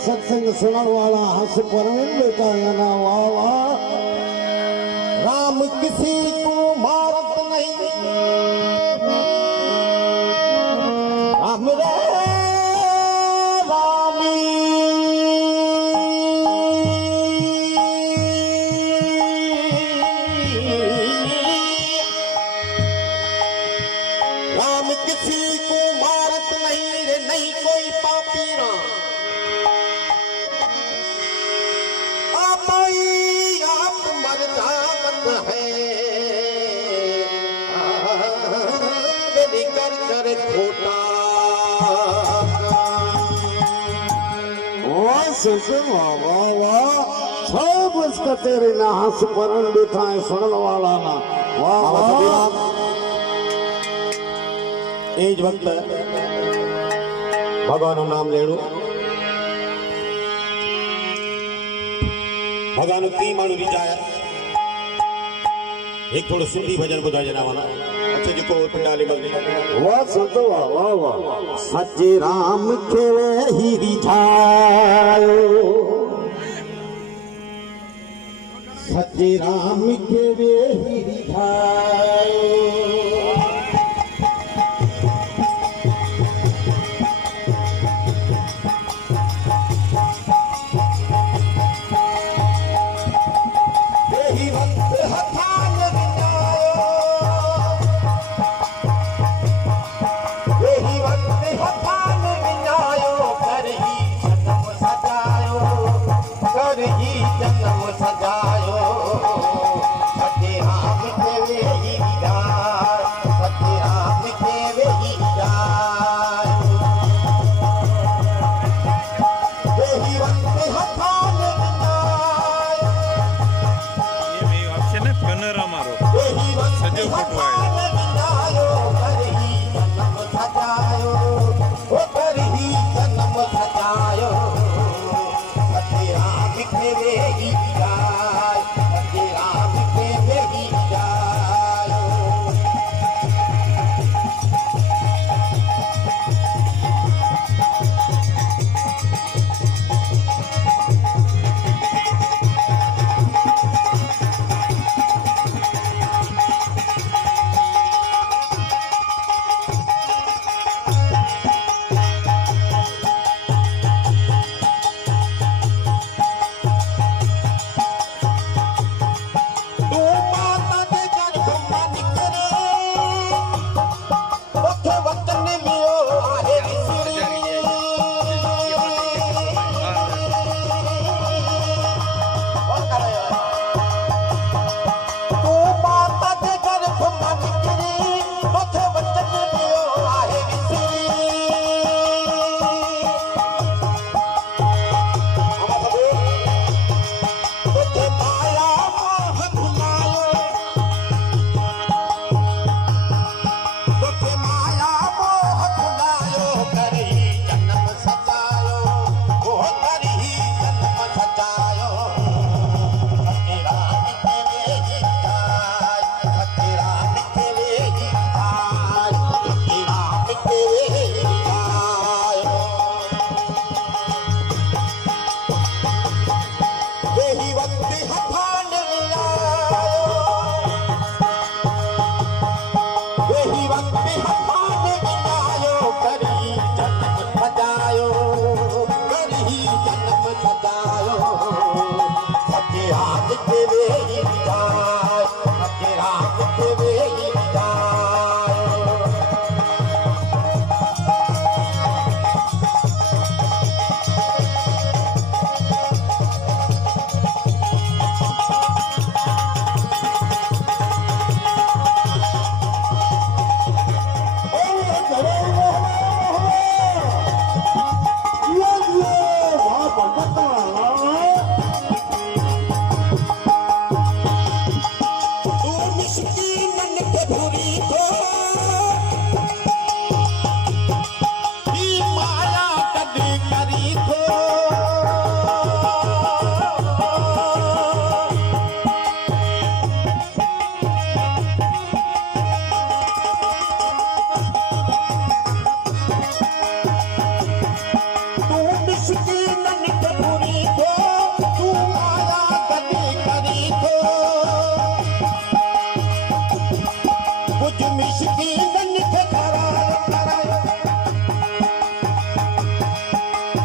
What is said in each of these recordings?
सत्संग सुनने वाला हंस परविंद का गाना वाला राम किसी को मारत नहीं राम रे रामी राम किसी को मारत नहीं रे नहीं कोई पापी राम सब उसका तेरे ना हंस परन बैठा है सुनने वाला ना वाह वाह एज वक्त भगवान नाम लेणु भगवान ती माण्हू रिझाया एक थोड़ो सिंधी भजन ॿुधाए जनावना अच्छा जेको पंडाली मगनी वाह संतो वाह वाह वाह सच्चे राम के ही रिझायो सच्चे राम के ही रिझायो मिशकीनन खे करायो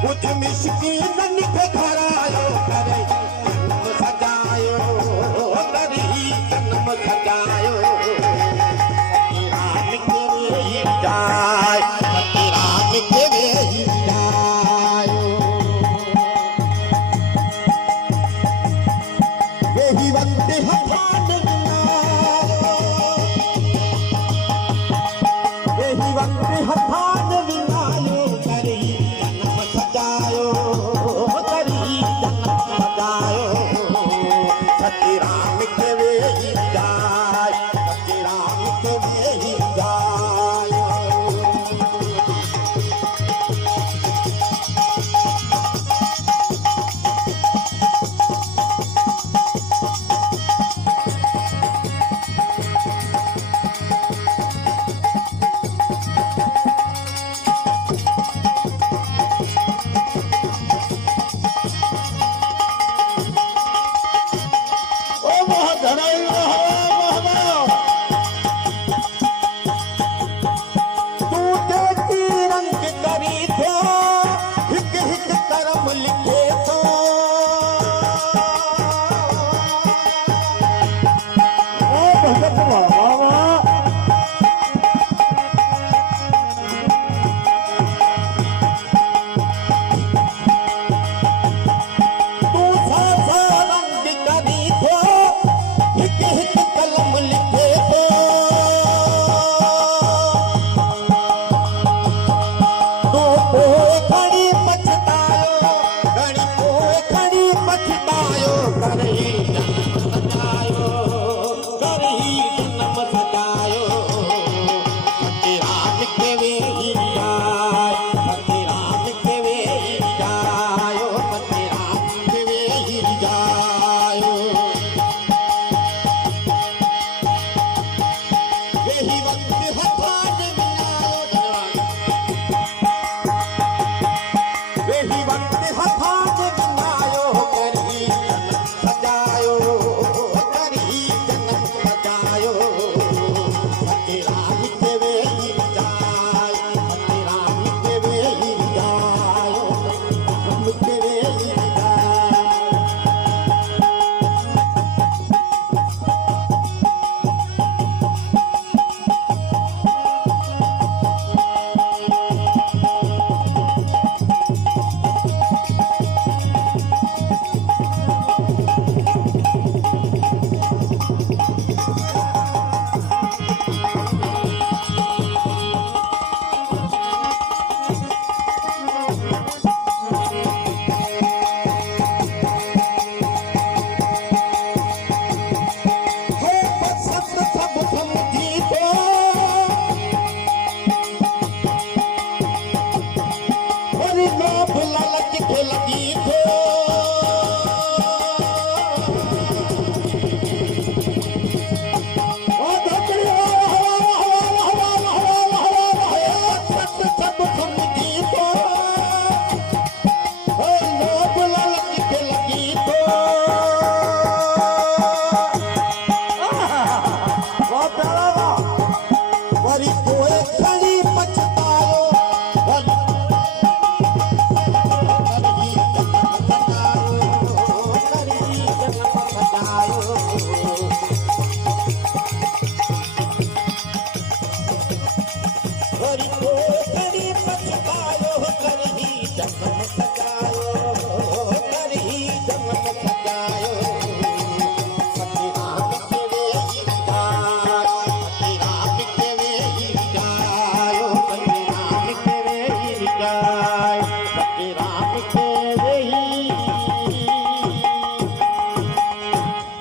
कुछ मिशकीनन खे करायो करे जन्म सजायो करी जन्म सजायो राम के वे जाय राम के वे जाय यही वक्त हथान यही वक्त हथान विनायो करी जन्म सजायो करी जन्म सजायो सती राम के वे जाय सती राम के वे जाय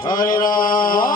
हरे राम।